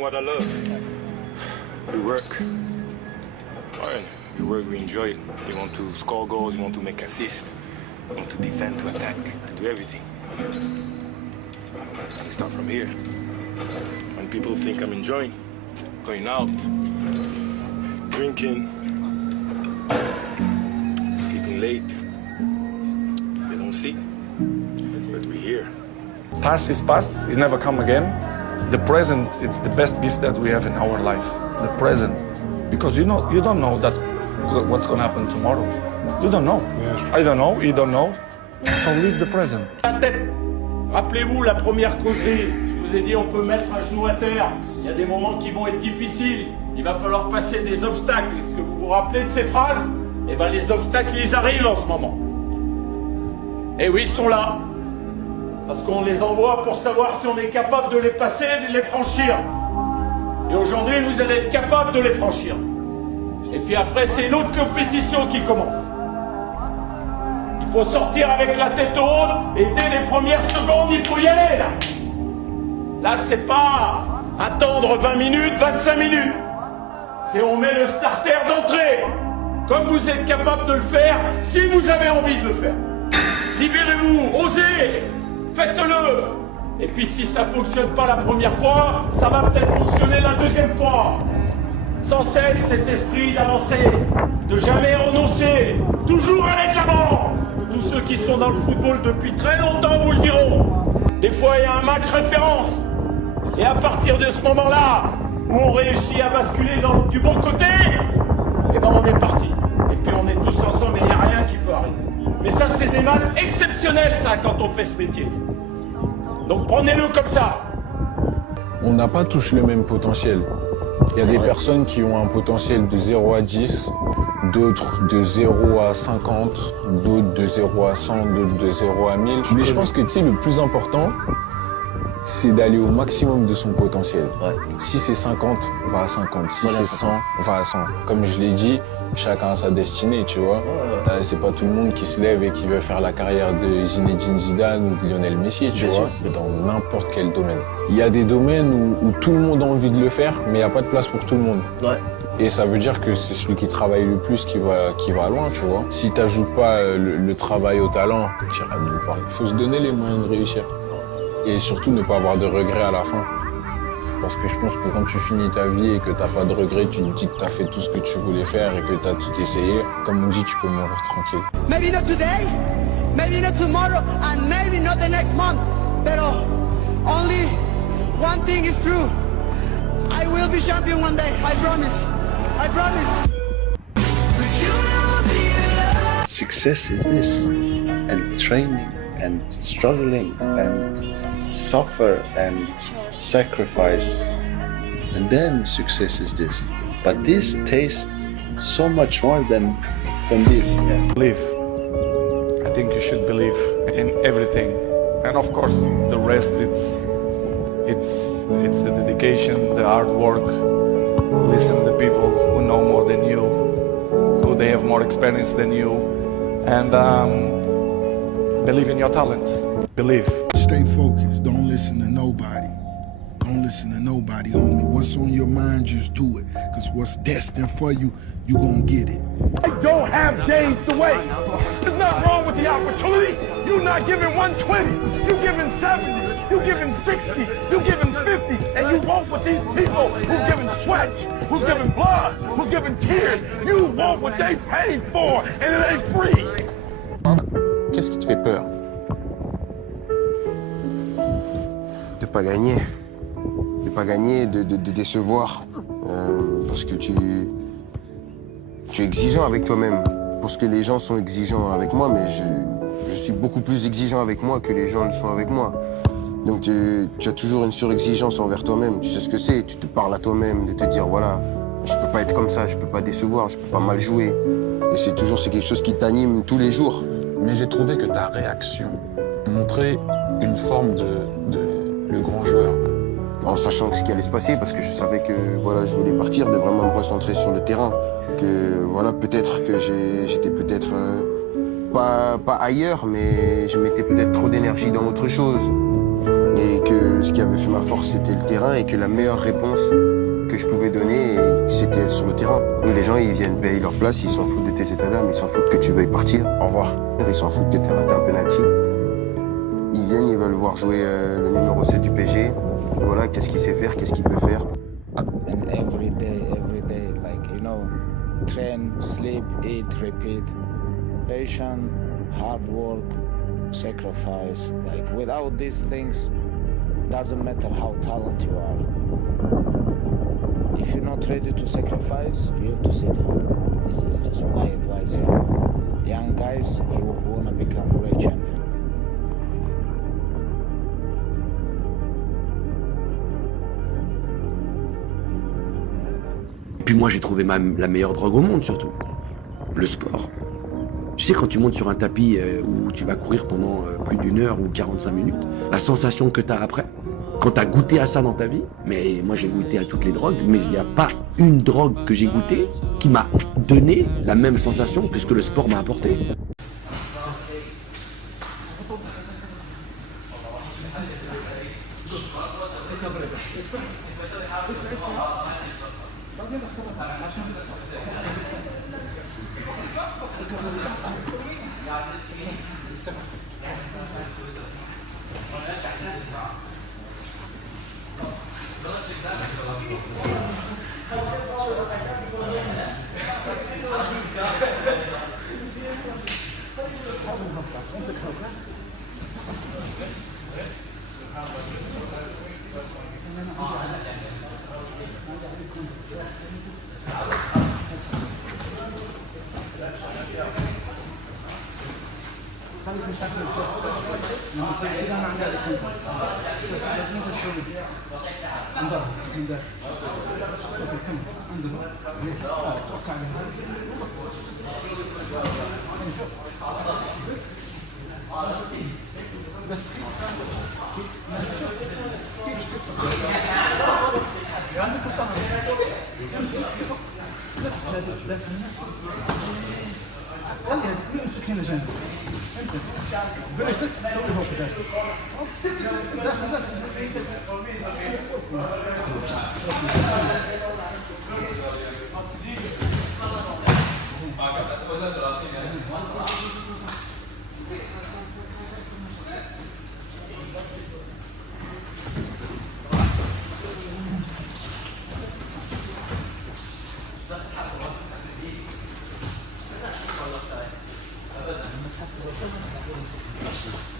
doing what I love. We work. Right. We work, we enjoy it. You want to score goals, you want to make assists. You want to defend, to attack, to do everything. And it's not from here. When people think I'm enjoying going out, drinking, sleeping late, they don't see. But we're here. Past is past, it's never come again. The present, it's the best gift that we have in our life. The present. Because you don't know that what's going to happen tomorrow. You don't know. I don't know, you don't know. So live the present. La tête. Rappelez-vous la première causerie. Je vous ai dit on peut mettre un genou à terre. Il y a des moments qui vont être difficiles. Il va falloir passer des obstacles. Est-ce que vous vous rappelez de ces phrases? Eh bien les obstacles, ils arrivent en ce moment. Et oui, ils sont là. Parce qu'on les envoie pour savoir si on est capable de les passer et de les franchir. Et aujourd'hui, vous allez être capable de les franchir. Et puis après, c'est une autre compétition qui commence. Il faut sortir avec la tête haute et dès les premières secondes, il faut y aller là. Là, c'est pas attendre 20 minutes, 25 minutes. C'est on met le starter d'entrée. Comme vous êtes capable de le faire, si vous avez envie de le faire. Libérez-vous, osez, faites-le. Et puis si ça ne fonctionne pas la première fois, ça va peut-être fonctionner la deuxième fois. Sans cesse cet esprit d'avancer, de jamais renoncer, toujours aller de l'avant. Tous ceux qui sont dans le football depuis très longtemps vous le diront. Des fois il y a un match référence. Et à partir de ce moment-là, où on réussit à basculer du bon côté, et ben on est parti. Et puis on est tous ensemble et il n'y a rien qui peut arriver. Mais ça c'est des matchs exceptionnels ça quand on fait ce métier. Donc prenez-le comme ça. On n'a pas tous le même potentiel. Il y a des personnes qui ont un potentiel de 0 à 10, d'autres de 0 à 50, d'autres de 0 à 100, d'autres de 0 à 1000. Mais je pense que tu sais, le plus important, c'est d'aller au maximum de son potentiel. Ouais. Si c'est 50, va à 50. Si c'est 100, va à 100. Comme je l'ai dit, chacun a sa destinée, tu vois. C'est pas tout le monde qui se lève et qui veut faire la carrière de Zinedine Zidane ou de Lionel Messi, tu vois, dans n'importe quel domaine. Il y a des domaines où tout le monde a envie de le faire, mais il n'y a pas de place pour tout le monde. Ouais. Et ça veut dire que c'est celui qui travaille le plus qui va loin, tu vois. Si tu n'ajoutes pas le travail au talent, tu iras nulle part. Il faut se donner les moyens de réussir. Et surtout ne pas avoir de regrets à la fin. Parce que je pense que quand tu finis ta vie et que tu n'as pas de regrets, tu te dis que tu as fait tout ce que tu voulais faire et que tu as tout essayé. Comme on dit, tu peux mourir tranquille. Maybe not today, maybe not tomorrow, and maybe not the next month. But only one thing is true. I will be champion one day, I promise. I promise. Success is this, and training and struggling and suffer and sacrifice, and then success is this. But this tastes so much more than this. Believe. I think you should believe in everything. And of course, the rest, it's the dedication, the hard work. Listen to people who know more than you, who they have more experience than you, and believe in your talent. Believe. Stay focused. Don't listen to nobody. Don't listen to nobody, homie. What's on your mind, just do it. Because what's destined for you, you gonna get it. I don't have days to wait. There's nothing wrong with the opportunity. You're not giving 120. You're giving 70. You're giving 60. You're giving 50. And you want what these people who've given sweat, who's giving blood, who's giving tears, you want what they paid for, and it ain't free. Qu'est-ce qui te fait peur? De pas gagner. De pas gagner, de décevoir. Parce que tu es exigeant avec toi-même. Parce que les gens sont exigeants avec moi, mais je suis beaucoup plus exigeant avec moi que les gens le sont avec moi. Donc tu as toujours une surexigence envers toi-même. Tu sais ce que c'est, tu te parles à toi-même, de te dire voilà, je peux pas être comme ça, je peux pas décevoir, je peux pas mal jouer. Et c'est quelque chose qui t'anime tous les jours. Mais j'ai trouvé que ta réaction montrait une forme le grand joueur. En sachant ce qui allait se passer, parce que je savais que voilà, je voulais partir, de vraiment me recentrer sur le terrain. Que voilà, peut-être que j'étais peut-être pas ailleurs, mais je mettais peut-être trop d'énergie dans autre chose. Et que ce qui avait fait ma force, c'était le terrain et que la meilleure réponse que je pouvais donner, c'était être sur le terrain. Nous, les gens, ils viennent payer leur place, ils s'en foutent de tes états d'âme, ils s'en foutent que tu veuilles partir. Au revoir. Ils s'en foutent que tu aies raté un penalty. Ils viennent, ils veulent voir jouer le numéro 7 du PSG. Voilà, qu'est-ce qu'il sait faire, qu'est-ce qu'il peut faire. And every day, like, you know, train, sleep, eat, repeat. Patience, hard work, sacrifice. Like, without these things, doesn't matter how talented you are. If you're not ready to sacrifice, you have to sit home. This is just my advice for young guys who want to become great champions. Et puis moi j'ai trouvé la meilleure drogue au monde surtout, le sport. Tu sais, quand tu montes sur un tapis où tu vas courir pendant plus d'1 heure ou 45 minutes, la sensation que tu as après, quand tu as goûté à ça dans ta vie, mais moi j'ai goûté à toutes les drogues, mais il n'y a pas une drogue que j'ai goûtée qui m'a donné la même sensation que ce que le sport m'a apporté. Gracias.